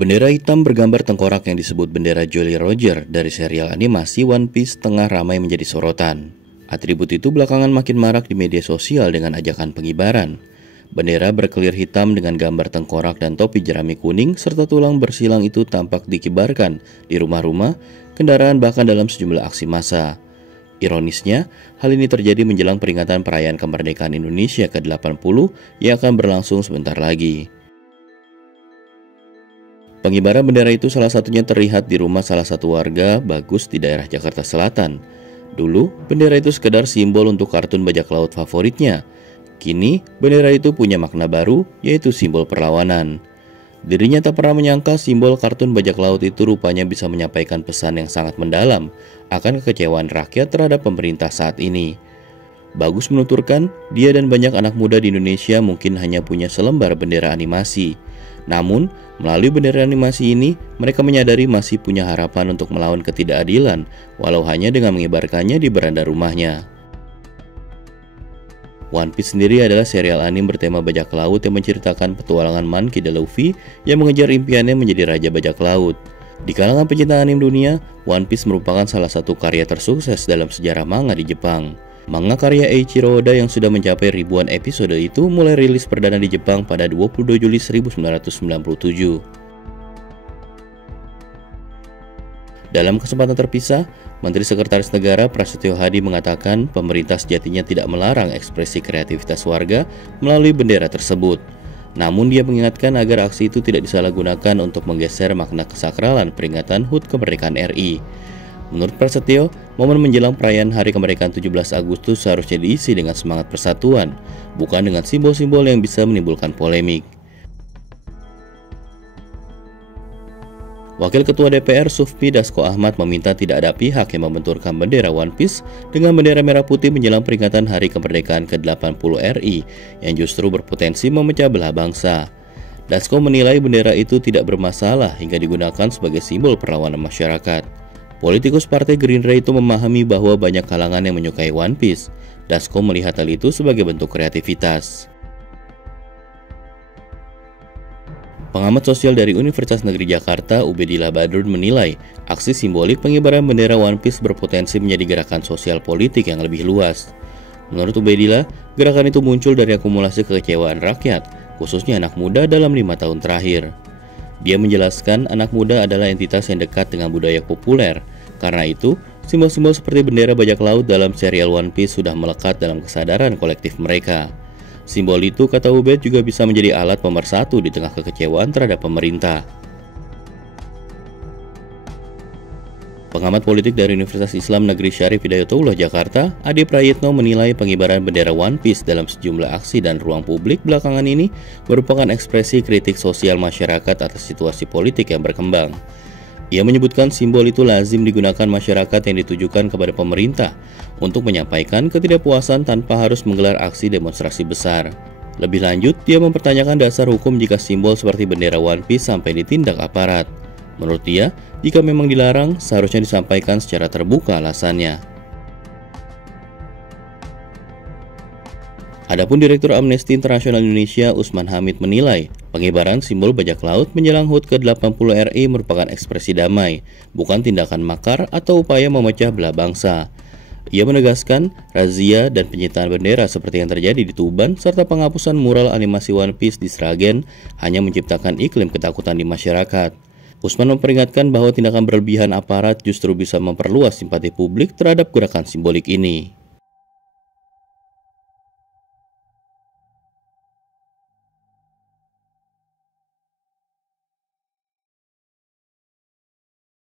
Bendera hitam bergambar tengkorak yang disebut bendera Jolly Roger dari serial animasi One Piece tengah ramai menjadi sorotan. Atribut itu belakangan makin marak di media sosial dengan ajakan pengibaran. Bendera berkelir hitam dengan gambar tengkorak dan topi jerami kuning serta tulang bersilang itu tampak dikibarkan di rumah-rumah, kendaraan bahkan dalam sejumlah aksi massa. Ironisnya, hal ini terjadi menjelang peringatan perayaan kemerdekaan Indonesia ke-80 yang akan berlangsung sebentar lagi. Pengibaran bendera itu salah satunya terlihat di rumah salah satu warga Bagus di daerah Jakarta Selatan. Dulu, bendera itu sekedar simbol untuk kartun bajak laut favoritnya. Kini, bendera itu punya makna baru, yaitu simbol perlawanan. Dirinya tak pernah menyangka simbol kartun bajak laut itu rupanya bisa menyampaikan pesan yang sangat mendalam akan kekecewaan rakyat terhadap pemerintah saat ini. Bagus menuturkan, dia dan banyak anak muda di Indonesia mungkin hanya punya selembar bendera animasi. Namun, melalui bendera animasi ini, mereka menyadari masih punya harapan untuk melawan ketidakadilan, walau hanya dengan mengibarkannya di beranda rumahnya. One Piece sendiri adalah serial anime bertema bajak laut yang menceritakan petualangan Monkey D. Luffy yang mengejar impiannya menjadi raja bajak laut. Di kalangan pecinta anime dunia, One Piece merupakan salah satu karya tersukses dalam sejarah manga di Jepang. Manga karya Eiichiro Oda yang sudah mencapai ribuan episode itu mulai rilis perdana di Jepang pada 22 Juli 1997. Dalam kesempatan terpisah, Menteri Sekretaris Negara Prasetyo Hadi mengatakan pemerintah sejatinya tidak melarang ekspresi kreativitas warga melalui bendera tersebut. Namun dia mengingatkan agar aksi itu tidak disalahgunakan untuk menggeser makna kesakralan peringatan HUT kemerdekaan RI. Menurut Prasetyo, momen menjelang perayaan Hari Kemerdekaan 17 Agustus seharusnya diisi dengan semangat persatuan, bukan dengan simbol-simbol yang bisa menimbulkan polemik. Wakil Ketua DPR Sufmi Dasko Ahmad meminta tidak ada pihak yang membenturkan bendera One Piece dengan bendera merah putih menjelang peringatan Hari Kemerdekaan ke-80 RI yang justru berpotensi memecah belah bangsa. Dasko menilai bendera itu tidak bermasalah hingga digunakan sebagai simbol perlawanan masyarakat. Politikus Partai Gerindra itu memahami bahwa banyak kalangan yang menyukai One Piece. Dasko melihat hal itu sebagai bentuk kreativitas. Pengamat sosial dari Universitas Negeri Jakarta, Ubedillah Badrun menilai aksi simbolik pengibaran bendera One Piece berpotensi menjadi gerakan sosial politik yang lebih luas. Menurut Ubedillah, gerakan itu muncul dari akumulasi kekecewaan rakyat, khususnya anak muda dalam 5 tahun terakhir. Dia menjelaskan anak muda adalah entitas yang dekat dengan budaya populer. Karena itu, simbol-simbol seperti bendera bajak laut dalam serial One Piece sudah melekat dalam kesadaran kolektif mereka. Simbol itu, kata Ubed, juga bisa menjadi alat pemersatu di tengah kekecewaan terhadap pemerintah. Pengamat politik dari Universitas Islam Negeri Syarif Hidayatullah Jakarta, Adi Prayitno menilai pengibaran bendera One Piece dalam sejumlah aksi dan ruang publik belakangan ini merupakan ekspresi kritik sosial masyarakat atas situasi politik yang berkembang. Ia menyebutkan simbol itu lazim digunakan masyarakat yang ditujukan kepada pemerintah untuk menyampaikan ketidakpuasan tanpa harus menggelar aksi demonstrasi besar. Lebih lanjut, dia mempertanyakan dasar hukum jika simbol seperti bendera One Piece sampai ditindak aparat. Menurut dia, jika memang dilarang, seharusnya disampaikan secara terbuka alasannya. Adapun Direktur Amnesty International Indonesia, Usman Hamid menilai, pengibaran simbol bajak laut menjelang HUT ke-80 RI merupakan ekspresi damai, bukan tindakan makar atau upaya memecah belah bangsa. Ia menegaskan, razia dan penyitaan bendera seperti yang terjadi di Tuban serta penghapusan mural animasi One Piece di Sragen hanya menciptakan iklim ketakutan di masyarakat. Usman memperingatkan bahwa tindakan berlebihan aparat justru bisa memperluas simpati publik terhadap gerakan simbolik ini.